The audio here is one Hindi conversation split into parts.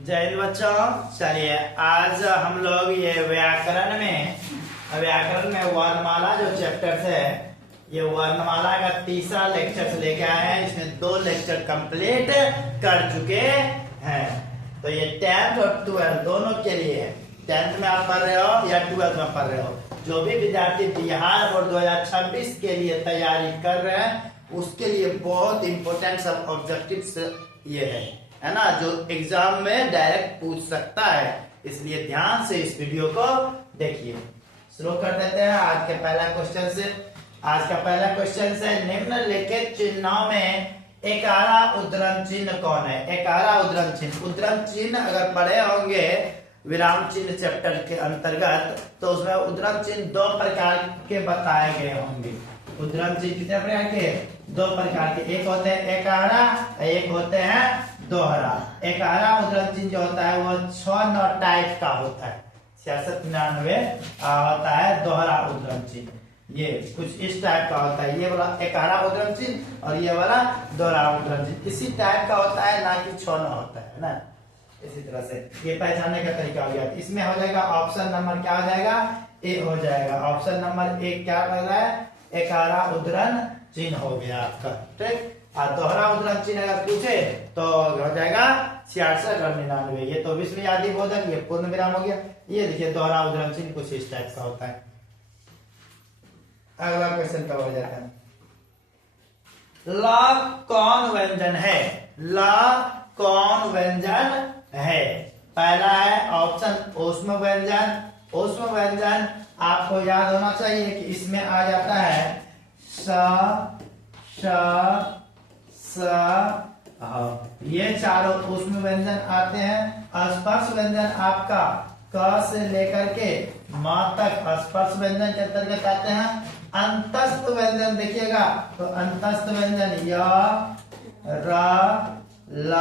जय हिंद बच्चों। चलिए आज हम लोग ये व्याकरण में वर्णमाला जो चैप्टर है, ये वर्णमाला का तीसरा लेक्चर लेके आए हैं। इसमें 2 लेक्चर कंप्लीट कर चुके हैं। तो ये 10th और 12 दोनों के लिए है। 10th में आप पढ़ रहे हो या 12th में पढ़ रहे हो, जो भी विद्यार्थी बिहार बोर्ड 2026 के लिए तैयारी कर रहे हैं, उसके लिए बहुत इंपॉर्टेंट सब ऑब्जेक्टिव्स ये है ना, जो एग्जाम में डायरेक्ट पूछ सकता है। इसलिए ध्यान से इस वीडियो को देखिए। शुरू कर देते हैं आज के पहला क्वेश्चन से। आज का पहला क्वेश्चन है, निम्नलिखित चिन्हों में एकारा उद्धरण चिन्ह कौन है? एकारा उद्धरण चिन्ह, उद्धरण चिन्ह अगर पढ़े होंगे विराम चिन्ह चैप्टर के अंतर्गत, तो उसमें उद्धरण चिन्ह 2 प्रकार के बताए गए होंगे। उद्धरण चिन्ह कितने प्रकार के? 2 प्रकार के। एक होते हैं एकारा, एक होते हैं दोहरा। एकारा उद्धरण चिन्ह जो होता है वो 6-9 टाइप का होता है, 66-99 होता है। दोहरा उद्धरण चिन्ह ये कुछ इस टाइप का होता है, ये वाला एकारा उद्धरण चिन्ह और ये वाला दोहरा उद्धरण चिन्ह इसी टाइप का होता है, ना कि 6-9 होता है ना। इसी तरह से ये पहचानने का तरीका हो गया। इसमें हो जाएगा ऑप्शन नंबर क्या हो जाएगा? ए हो जाएगा। ऑप्शन नंबर 1 क्या कर रहा है? एकारा उद्धरण चिन्ह हो गया आपका, ठीक। और दोहरा उद्धरण चिन्ह अगर पूछे तो हो जाएगा 66 और 99। ये तो विस्मयादि बोधक, ये पूर्ण विराम हो गया। ये देखिए दोहरा उद्धरण चिन्ह कुछ इस टाइप का होता है। अगला क्वेश्चन का हो जाता है, ला कौन व्यंजन है? ला कौन व्यंजन है? पहला है ऑप्शन ऊष्म व्यंजन। ऊष्म व्यंजन आपको याद होना चाहिए कि इसमें आ जाता है स, श, स, ये चारों ऊष्म व्यंजन आते हैं। स्पर्श व्यंजन आपका क से लेकर के म तक स्पर्श व्यंजन के अंतर्गत आते हैं। अंतस्थ व्यंजन देखिएगा तो अंतस्थ व्यंजन य, र, ल,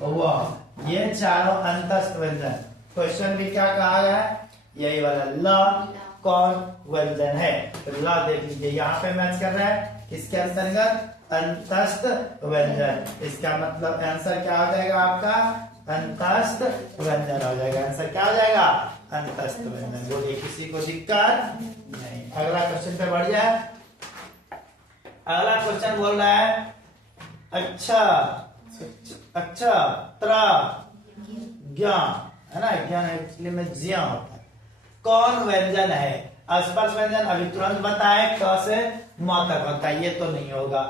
व, ये चारों अंतस्थ व्यंजन। क्वेश्चन भी क्या कहा गया है? यही वाला ल कौन व्यंजन है। तो ल देख लीजिए यहाँ पे मैच कर रहा है किसके अंतर्गत? अंतस्थ व्यंजन। इसका मतलब आंसर क्या हो जाएगा आपका? अंतस्थ व्यंजन हो जाएगा। आंसर क्या हो जाएगा? अंतस्थ व्यंजन। बोलिए किसी को दिक्कत नहीं। अगला क्वेश्चन पे बढ़ जाए। अगला क्वेश्चन बोल रहा है अच्छा त्र ज्ञान है ना, ज्ञान एक्चुअली में ज्ञा होता है। कौन व्यंजन है? स्पर्श व्यंजन अभी तुरंत बताए क से म तक होता है, ये तो नहीं होगा।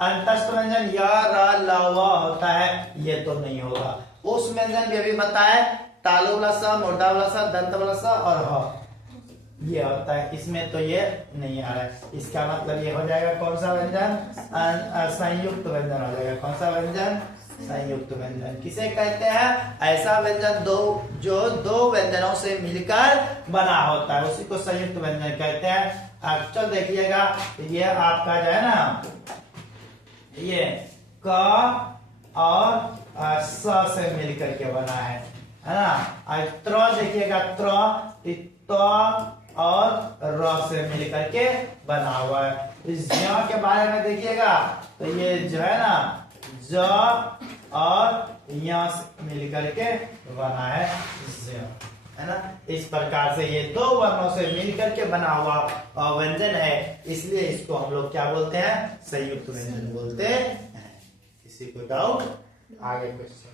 अंतस्थ व्यंजन य, र, ल, व होता है, ये तो नहीं होगा। उस व्यंजन भी अभी बताए तालु वाला स, मोटा वाला स, दंत वाला स और ह, ये होता है। इसमें तो ये नहीं आ रहा है। इसका मतलब ये हो जाएगा कौन सा व्यंजन? संयुक्त व्यंजन हो जाएगा। कौन सा व्यंजन? संयुक्त व्यंजन। किसे कहते हैं? ऐसा व्यंजन जो 2 व्यंजनों से मिलकर बना होता है, उसी को संयुक्त व्यंजन कहते हैं। अक्षर देखिएगा, ये आपका जो है ना, ये क और स से मिलकर के बना है ना। और त्र देखिएगा, त्र और र से मिलकर के बना हुआ है। इस ज्ञ के बारे में देखिएगा तो ये जो है ना ज और य से मिलकर के बना है ज्ञ, है ना। इस प्रकार से ये 2 वर्णों से मिलकर के बना हुआ व्यंजन है, इसलिए इसको हम लोग क्या बोलते हैं? संयुक्त व्यंजन बोलते हैं। किसी को डाउट? आगे क्वेश्चन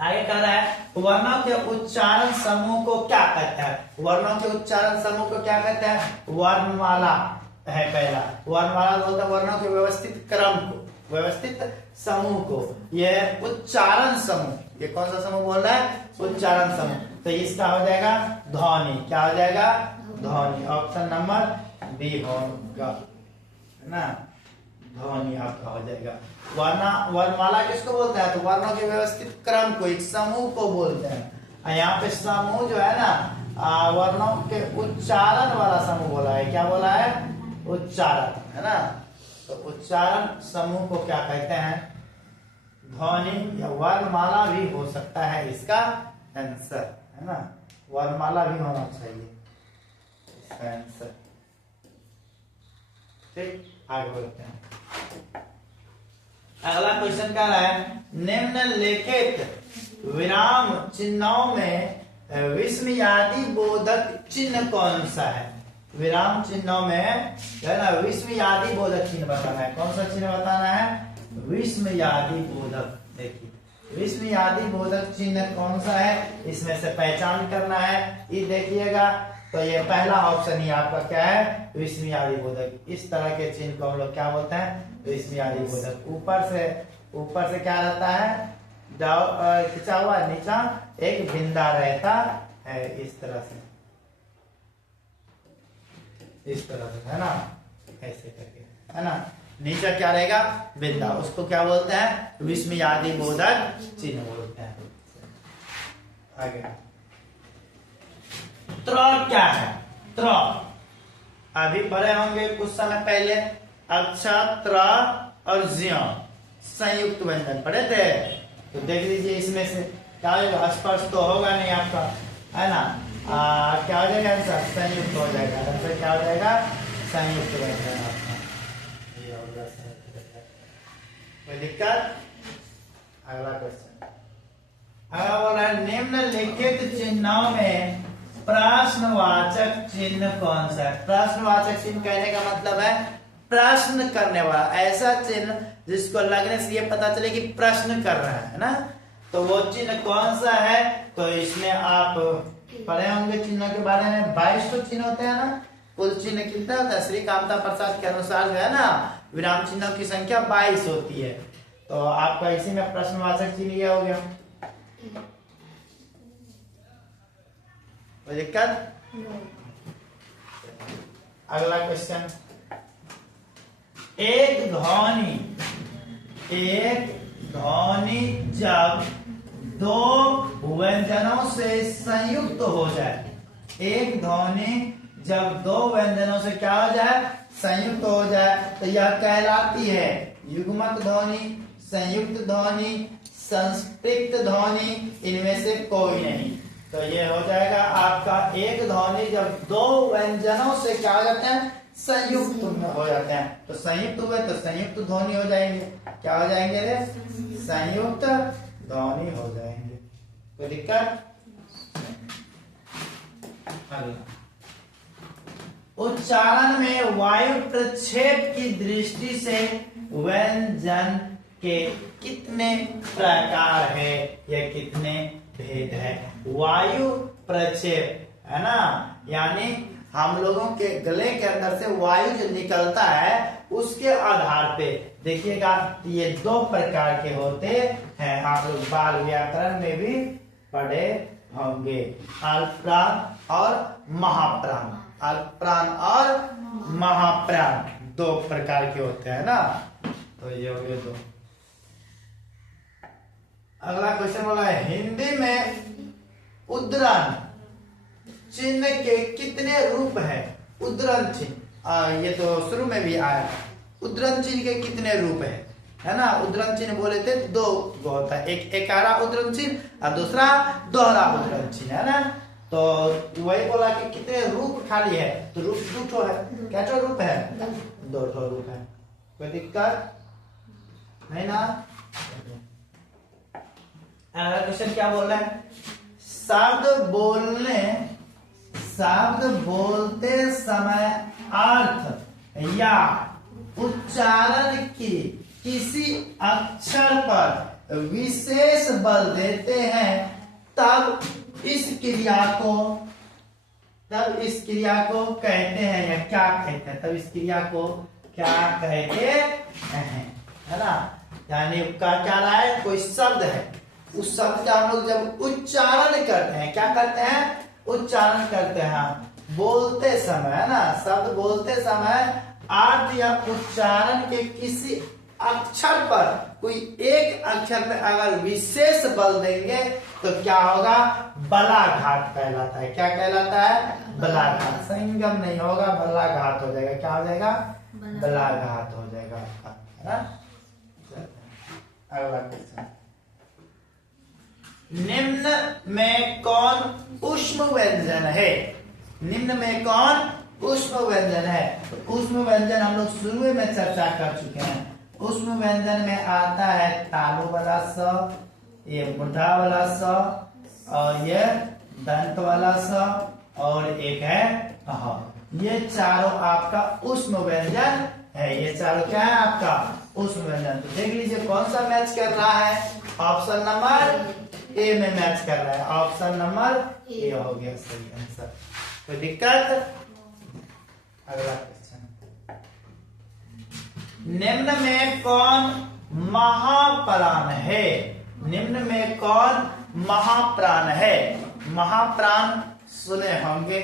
आगे कह रहा है, वर्णों के उच्चारण समूह को क्या कहते हैं? वर्णों के उच्चारण समूह को क्या कहते हैं? वर्णमाला है पहला। वर्णमाला बोलते हैं वर्णों के व्यवस्थित क्रम को, व्यवस्थित समूह को। यह उच्चारण समूह, ये कौन सा समूह बोल रहा है? उच्चारण समूह। तो इसका हो जाएगा ध्वनि। क्या हो जाएगा? ध्वनि। ऑप्शन नंबर बी होगा, है ना, ध्वनि आपका हो जाएगा। वर्णमाला किसको बोलते हैं? तो वर्णों के व्यवस्थित क्रम को, एक समूह को बोलते हैं। यहाँ पे समूह जो है ना, वर्णों के उच्चारण वाला समूह बोला है। क्या बोला है? उच्चारण, है ना। तो उच्चारण समूह को क्या कहते हैं? ध्वनि या वर्णमाला भी हो सकता है इसका आंसर, है ना। वर्णमाला भी होना चाहिए इसका आंसर, ठीक। आगे बढ़ते हैं। अगला क्वेश्चन क्या रहा है, निम्नलिखित विराम चिन्हों में विस्मयादि बोधक चिन्ह कौन सा है। विराम चिन्हों में जो है ना विस्मयादि बोधक चिन्ह बताना है। कौन सा चिन्ह बताना है, विस्मयादि बोधक। देखिए विस्मयादि बोधक चिन्ह कौन सा है, इसमें से पहचान करना है। ये देखिएगा तो ये पहला ऑप्शन ही आपका क्या है, विस्मयादि बोधक। इस तरह के चिन्ह को हम लोग क्या बोलते हैं, विस्मयादि बोधक। ऊपर से क्या रहता है, खिंचा हुआ, नीचा एक बिंदा रहता है, इस तरह से है ना, ऐसे करके है ना। नीचे क्या रहेगा, बिंदा, उसको क्या बोलते हैं, विस्मयादि बोधक चिन्ह बोलते हैं। आगे त्र क्या है, त्र अभी पढ़े होंगे कुछ समय पहले, अच्छा त्र और ज्य संयुक्त व्यंजन पढ़े थे। तो देख लीजिए इसमें से क्या होगा, स्पर्श तो होगा नहीं आपका, है ना। क्या हो जाएगा आंसर, संयुक्त हो जाएगा। आंसर क्या हो जाएगा, संयुक्त व्यंजन आपका। ये होगा संयुक्त व्यंजन। कोई दिक्कत। अगला क्वेश्चन, अगला बोल रहा है निम्नलिखित चिन्हों में प्रश्नवाचक चिन्ह कौन सा है। प्रश्नवाचक चिन्ह कहने का मतलब है प्रश्न करने वाला, ऐसा चिन्ह जिसको लगने से ये पता चले कि प्रश्न कर रहा है ना। तो वो चिन्ह कौन सा है, तो इसमें आप पढ़े होंगे चिन्हों के बारे में। 22 चिन्ह होते हैं ना, कुल चिन्ह कितना होता है, श्री कामता प्रसाद के अनुसार जो है ना विराम चिन्हों की संख्या 22 होती है। तो आपका इसी में प्रश्नवाचक चिन्ह ये हो गया। कोई दिक्कत। अगला क्वेश्चन, एक ध्वनि जब दो व्यंजनों से संयुक्त हो जाए, एक ध्वनि जब दो व्यंजनों से क्या हो जाए, संयुक्त हो जाए, तो यह कहलाती है युग्मक ध्वनि, संयुक्त ध्वनि, संस्पृक्त ध्वनि, इनमें से कोई नहीं। तो ये हो जाएगा आपका एक ध्वनि जब दो व्यंजनों से क्या हो जाते हैं, संयुक्त हो जाते हैं। तो संयुक्त हुए तो संयुक्त ध्वनि हो जाएंगे। क्या हो जाएंगे रे, संयुक्त ध्वनि हो जाएंगे। कोई दिक्कत। उच्चारण में वायु प्रक्षेप की दृष्टि से व्यंजन के कितने प्रकार है या कितने भेद है। वायु प्रक्षेप है ना, यानी हम लोगों के गले के अंदर से वायु जो निकलता है उसके आधार पे देखिएगा ये 2 प्रकार के होते हैं। आप लोग बाल व्याकरण में भी पढ़े होंगे, अल्पप्राण और महाप्राण। अल्पप्राण और महाप्राण 2 प्रकार के होते हैं ना। तो ये हो गए 2। अगला क्वेश्चन बोला है हिंदी में उद्धरण चिन्ह के कितने रूप है। उद्धरण चिन्ह ये तो शुरू में भी आया। उद्धरण चिन्ह के कितने रूप है ना। उद्धरण चिन्ह बोले थे 2 होता है, एक एकारा उद्धरण चिन्ह और दूसरा दोहरा उद्धरण चिन्ह है ना। तो वही बोला कि कितने रूप खाली है, तो रूप 2 ठो है। क्या ठो रूप है, 2 ठो रूप है। कोई दिक्कत नहीं ना। अगला क्वेश्चन क्या बोल रहा है, शब्द बोलते समय अर्थ या उच्चारण की किसी अक्षर पर विशेष बल देते हैं, तब इस क्रिया को कहते हैं या क्या कहते हैं। तब इस क्रिया को क्या कहते हैं, है ना। यानी क्या रहा है, कोई शब्द है, उस शब्द का हम लोग जब उच्चारण करते हैं, क्या करते हैं, उच्चारण करते हैं बोलते समय, है ना। शब्द बोलते समय अर्थ या उच्चारण के किसी अक्षर पर, कोई एक अक्षर पर अगर विशेष बल देंगे तो क्या होगा, बलाघात कहलाता है। क्या कहलाता है, बलाघात। संगम नहीं होगा, बलाघात हो जाएगा। क्या हो जाएगा, बलाघात हो जाएगा आपका, है ना। अगला क्वेश्चन, निम्न में कौन ऊष्म व्यंजन है। निम्न में कौन ऊष्म व्यंजन है। ऊष्म व्यंजन हम लोग शुरू में चर्चा कर चुके हैं। ऊष्म व्यंजन में आता है तालु वाला स, ये मूर्धा वाला स, और ये दंत वाला स, और एक है ह। ये चारों आपका ऊष्म व्यंजन है। ये चारों क्या है आपका ऊष्म व्यंजन। तो देख लीजिए कौन सा मैच कर रहा है, ऑप्शन नंबर ए में मैच कर रहा है। ऑप्शन नंबर ए हो गया सही आंसर। कोई दिक्कत? अगला क्वेश्चन, निम्न में कौन महाप्राण है? निम्न में कौन महाप्राण है? महाप्राण सुने होंगे,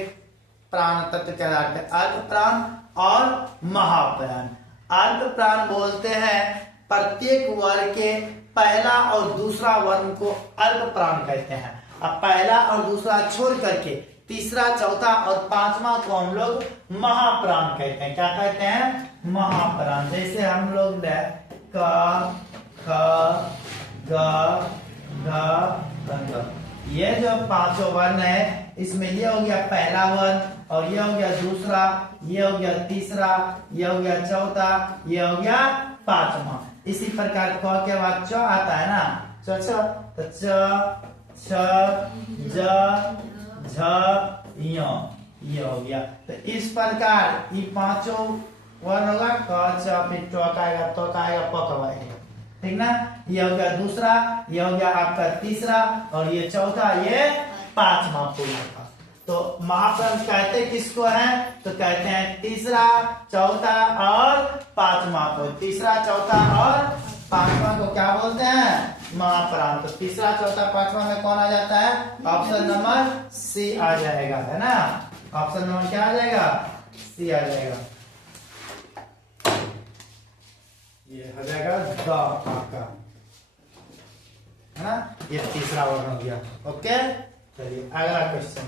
प्राण तत्व कहलाते हैं अल्प प्राण और महाप्राण। अल्प प्राण बोलते हैं प्रत्येक वर्ग के पहला और दूसरा वर्ण को अल्प प्राण कहते हैं। अब पहला और दूसरा छोड़ करके तीसरा, चौथा और पांचवा को हम लोग महाप्राण कहते हैं। क्या कहते हैं? महाप्राण। जैसे हम लोग क, ख, ग, घ, ये जो पांचों वर्ण है, इसमें ये हो गया पहला वर्ण, और ये हो गया दूसरा, ये हो गया तीसरा, ये हो गया चौथा, ये हो गया पांचवा। इसी प्रकार क के बाद च आता है ना, च, तो च, छ, ज, झ, य, ये हो गया। तो इस प्रकार ये पांचों वर्ण होगा, क, च, फिर ट का आएगा, तो का आएगा, प का आएगा, ठीक ना। ये हो गया दूसरा, ये हो गया आपका तीसरा, और ये चौथा, ये पांचवा पूरा का। तो महाप्राण कहते किसको है? तो कहते हैं तीसरा, चौथा और पांचवा को। तीसरा, चौथा और पांचवा को क्या बोलते हैं? महाप्राण। तो तीसरा, चौथा, पांचवा में कौन आ जाता है? ऑप्शन नंबर सी आ जाएगा, है ना। ऑप्शन नंबर क्या आ जाएगा? सी आ जाएगा। ये हो जाएगा द आपका, है ना। ये तीसरा वर्ड हो गया। ओके, चलिए अगला क्वेश्चन।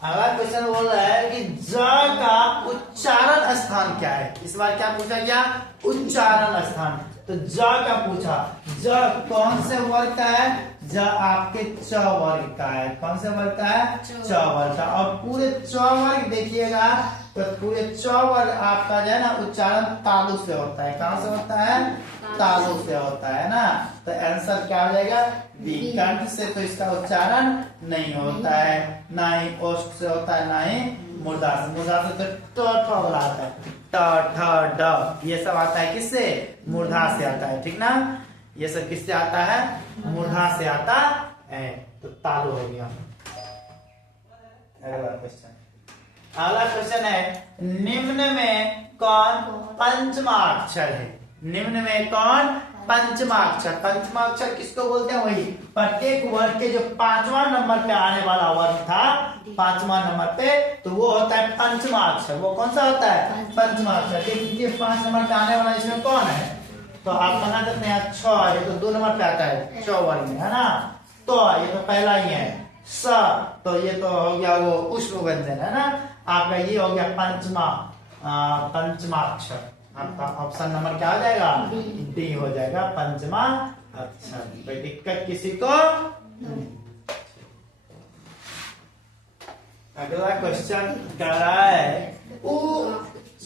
अगला क्वेश्चन बोल रहा है कि ज का उच्चारण स्थान क्या है? इस बार क्या पूछा गया? उच्चारण स्थान। तो ज का पूछा, ज कौन से वर्ग का है? ज आपके च वर्ग का है। कौन से वर्ग का है? च वर्ग का। और पूरे च वर्ग देखिएगा, तो पूरे च वर्ग आपका जो है ना उच्चारण तालु से होता है। कहां से होता है? तालु से होता है ना। तो आंसर क्या हो जाएगा? बी। कंठ से तो इसका उच्चारण नहीं होता है, ना ही ओष्ठ से होता है, ना ही मूर्धा से। मूर्धा से तो ट वाला आता है, ट, ठ, ड, ये सब आता है किससे? मूर्धा से आता है, ठीक ना। ये सब किससे आता है? मूर्धा से आता है। तो तालु हो गया। अगला क्वेश्चन, अगला क्वेश्चन है, निम्न में कौन पंचमाक्षर है? निम्न में कौन पंचमाक्षर? पंचमाक्षर किसको बोलते हैं? वही प्रत्येक वर्ग के जो पांचवा नंबर पे आने वाला वर्ण था, पांचवा नंबर पे, तो वो होता है पंचमाक्षर। वो कौन सा होता है? पंचमाक्षर। देखिए 5 नंबर पे आने वाला इसमें कौन है? तो आप बना सकते हैं 6, ये तो 2 नंबर पे आता है 6 वर्ग में, है ना। तो ये तो पहला ही है। स, तो ये तो हो गया वो ऊष्म व्यंजन, है ना। आपका ये हो गया पंचमाक्षर। आपका ऑप्शन नंबर क्या हो जाएगा? डी हो जाएगा, पंचमा अक्षर। कोई दिक्कत किसी को? अगला क्वेश्चन कह रहा है उ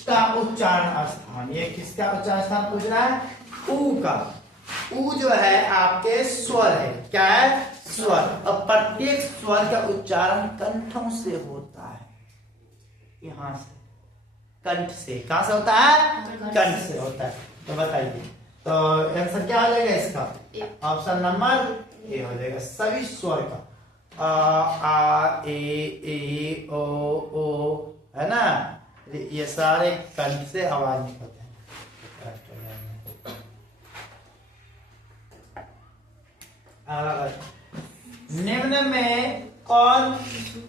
का उच्चारण स्थान। ये किसका उच्चारण स्थान पूछ रहा है? उ का। उ जो है आपके स्वर है। क्या है? स्वर। और प्रत्येक स्वर का उच्चारण कंठों से होता है, यहां से, कंठ से। कहां से होता है? कंठ से होता है। तो बताइए, तो आंसर क्या हो जाएगा इसका? ऑप्शन नंबर ए हो जाएगा। सभी स्वर का आ, ए, ओ, है ना, ये सारे कंठ से आवाज निकलते हैं। निम्न में कौन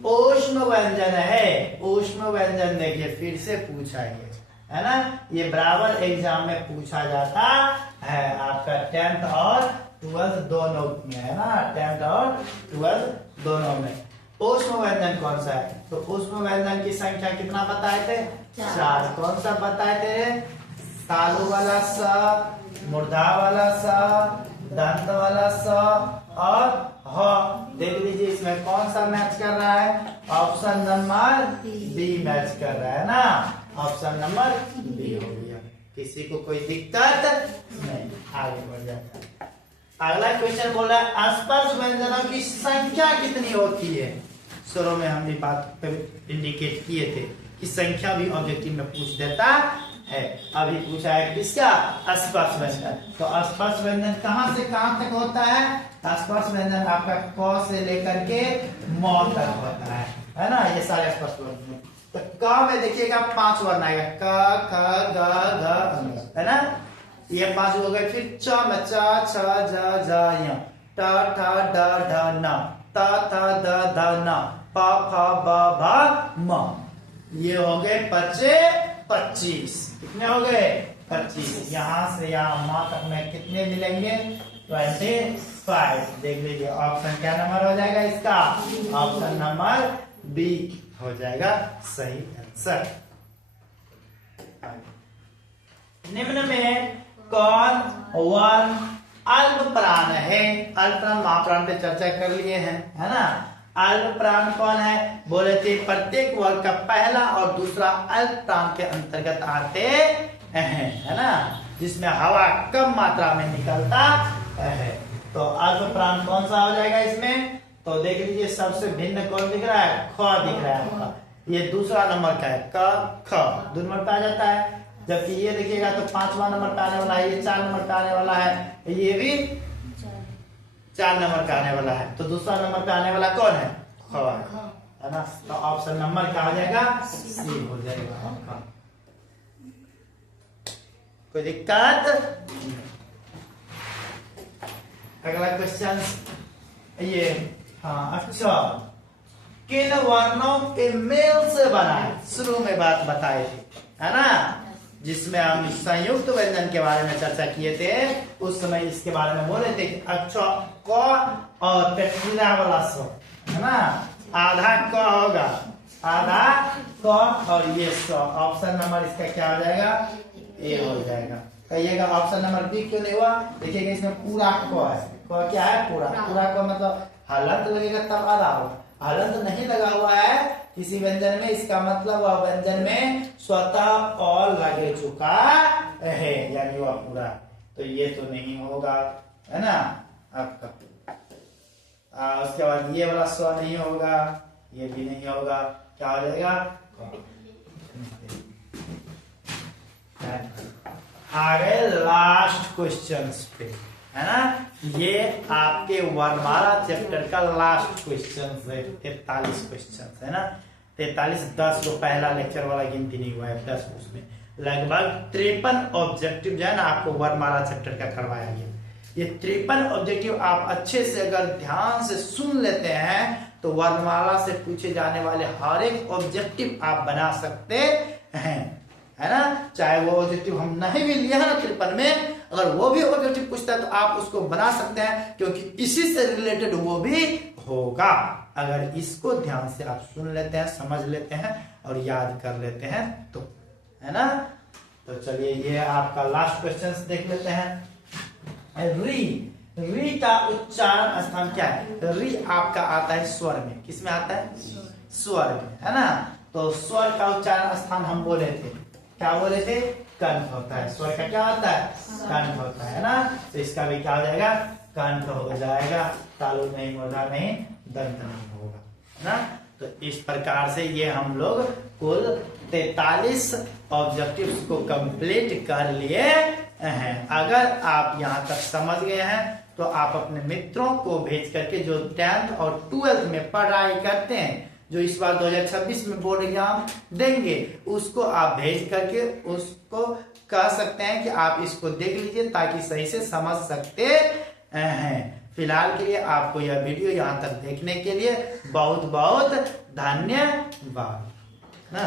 ऊष्म व्यंजन है? ऊष्म व्यंजन देखिए फिर से पूछा है ना। ये बराबर एग्जाम में पूछा जाता है आपका 10th और 12th दोनों में, है ना। 10th और 12th दोनों में ऊष्म व्यंजन कौन सा है? तो ऊष्म व्यंजन की संख्या कितना बताए थे? 4। कौन सा बताए थे? तालु वाला स, मूर्धा वाला स, दंत वाला स और ह। देख लीजिए इसमें कौन सा मैच कर रहा है? ऑप्शन नंबर बी मैच कर रहा है ना। ऑप्शन नंबर बी हो गया। किसी को कोई दिक्कत नहीं, आगे बढ़ जाता है। अगला क्वेश्चन बोल रहा है स्पर्श व्यंजनों की संख्या कितनी होती है। शुरू में हमने बात इंडिकेट किए थे कि संख्या भी ऑब्जेक्टिव में पूछ देता है। अभी पूछा है किसका, स्पर्श व्यंजन। तो स्पर्श व्यंजन कहां से कहां तक होता है। स्पर्श व्यंजन आपका क से लेकर के म तक होता है ना। ये सारे स्पर्श व्यंजन। तो क में देखिएगा 5 वर्ण आएगा, क ख ग घ, है ना। ये 5 हो गए। फिर च में च छ ज ज य, ट ठ ड ढ न, त थ द ध न, प फ ब भ म। ये हो गए 25। कितने हो गए 25। यहाँ से यहाँ माँ तक में कितने मिलेंगे 25। देख लीजिए ऑप्शन क्या नंबर हो जाएगा इसका, ऑप्शन नंबर बी हो जाएगा सही आंसर। निम्न में कौन वर्ण अल्प प्राण है। अल्प प्राण महाप्राण पे चर्चा कर लिए हैं, है ना। अल्प प्राण कौन है, बोले थे प्रत्येक वर्ग का पहला और दूसरा अल्प प्राण के अंतर्गत आते हैं, है ना, जिसमें हवा कम मात्रा में निकलता है। तो अल्प प्राण कौन सा हो जाएगा इसमें। तो देख लीजिए सबसे भिन्न कौन दिख रहा है, ख दिख रहा है आपका। ये दूसरा नंबर का है, क ख 2 नंबर पे आ जाता है। जबकि ये देखिएगा तो 5वां नंबर पे आने वाला है, ये 4 नंबर पे आने वाला है, ये भी 4 नंबर का आने वाला है। तो दूसरा नंबर पे आने वाला कौन है, ख है ना। तो ऑप्शन नंबर क्या हो जाएगा, सी हो जाएगा आपका। कोई दिक्कत। अगला क्वेश्चन ये, हाँ अच्छा, किन वर्णों के मेल से बना है। शुरू में बात बताए थे, है ना, जिसमें हम संयुक्त व्यंजन के बारे में चर्चा किए थे। उस समय इसके बारे में बोले थे कि अच्छा क और पेट्रीना वाला स्वर, है ना, आधा क होगा, आधा क और ये स। ऑप्शन नंबर इसका क्या हो जाएगा, ए हो जाएगा। कहिएगा ऑप्शन नंबर बी क्यों नहीं हुआ। देखिएगा इसमें पूरा क है, क क्या है, पूरा। पूरा क मतलब हलंत लगेगा तब आधा होगा, हलंत नहीं लगा हुआ है किसी व्यंजन में, इसका मतलब वह व्यंजन में स्वतः और लगे चुका है, यानी वह पूरा। तो ये तो नहीं होगा, है ना आपका। उसके बाद ये वाला स्वर नहीं होगा, ये भी नहीं होगा, क्या हो जाएगा। आगे लास्ट क्वेश्चन पे, है ना, ये आपके वर्णमाला चैप्टर का लास्ट क्वेश्चन है। 43 क्वेश्चन है ना, 43 10 जो पहला लेक्चर वाला गिनती नहीं हुआ है 10, उसमें लगभग 53 ऑब्जेक्टिव जो है ना आपको वर्णमाला चैप्टर का करवाया गया। ये 53 ऑब्जेक्टिव आप अच्छे से अगर ध्यान से सुन लेते हैं तो वर्णमाला से पूछे जाने वाले हर एक ऑब्जेक्टिव आप बना सकते हैं, है ना। चाहे वो ऑब्जेक्टिव हम नहीं भी लिए हैं ना 53 में, अगर वो भी ऑब्जेक्टिव पूछता है तो आप उसको बना सकते हैं, क्योंकि इसी से रिलेटेड वो भी होगा। अगर इसको ध्यान से आप सुन लेते हैं, समझ लेते हैं और याद कर लेते हैं तो, है ना। तो चलिए ये आपका लास्ट क्वेश्चन देख लेते हैं। री का उच्चारण स्थान क्या है। री आपका आता है स्वर में, किसमें आता है, स्वर में, है ना। तो स्वर का उच्चारण स्थान हम बोले थे, क्या बोले थे, कंठ होता है। स्वर का क्या होता है, कंठ होता है ना। तो इसका भी क्या हो जाएगा, कंठ हो जाएगा। तालु नहीं, मोजा नहीं, दंत नहीं होगा, है ना। तो इस प्रकार से ये हम लोग कुल 43 ऑब्जेक्टिव्स को कंप्लीट कर लिए हैं। अगर आप यहाँ तक समझ गए हैं तो आप अपने मित्रों को भेज करके, जो 10th और 12th में पढ़ाई करते हैं, जो इस बार 2026 में बोर्ड एग्जाम देंगे, उसको आप भेज करके उसको कह सकते हैं कि आप इसको देख लीजिए ताकि सही से समझ सकते हैं। फिलहाल के लिए आपको यह वीडियो यहाँ तक देखने के लिए बहुत बहुत धन्यवाद ना।